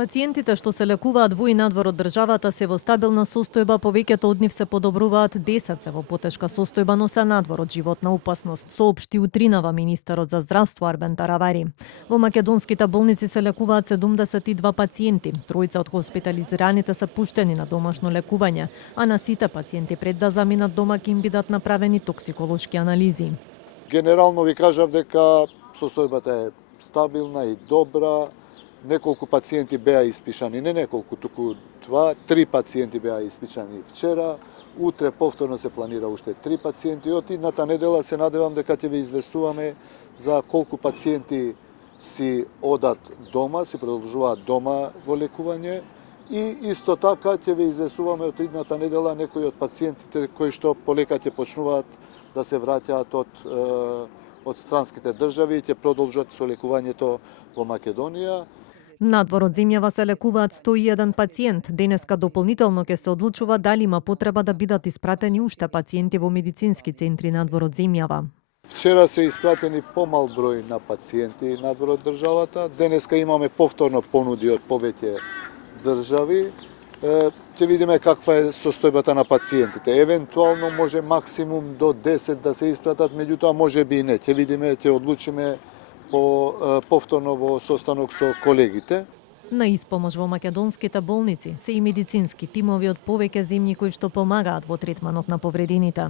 Пациентите што се лекуваат во и надвор од државата се во стабилна состојба, повеќето од нив се подобруваат, 10 се во потешка состојба, но се надвор од животна опасност, соопшти утринава министерот за здравство Арбен Таравари. Во македонските болници се лекуваат 72 пациенти, тројца од хоспитализираните се пуштени на домашно лекување, а на сите пациенти пред да заминат дома ќе им бидат направени токсиколошки анализи. Генерално ви кажав дека состојбата е стабилна и добра. Неколку пациенти беа испишани, не неколку, туку 3 пациенти беа испишани вчера. Утре повторно се планира уште 3 пациенти. Од идната недела се надевам дека ќе ви известуваме за колку пациенти си одат дома, си продолжуваат дома во лекување. И исто така ќе ви известуваме од идната недела некои од пациентите кои што полека ќе почнуваат да се враќаат од странските држави и ќе продолжат со лекувањето во Македонија. Надвор од земјава се лекуваат 101 пациент. Денеска дополнително ќе се одлучува дали има потреба да бидат испратени уште пациенти во медицински центри надвор од земјава. Вчера се испратени помал број на пациенти надвор од државата. Денеска имаме повторно понуди од повеќе држави. Ќе видиме каква е состојбата на пациентите. Евентуално може максимум до 10 да се испратат, меѓутоа може би и не. Ќе видиме, ќе одлучиме повторно во состанок со колегите. На испомош во македонските болници се и медицински тимови од повеќе земји кои што помагаат во третманот на повредените.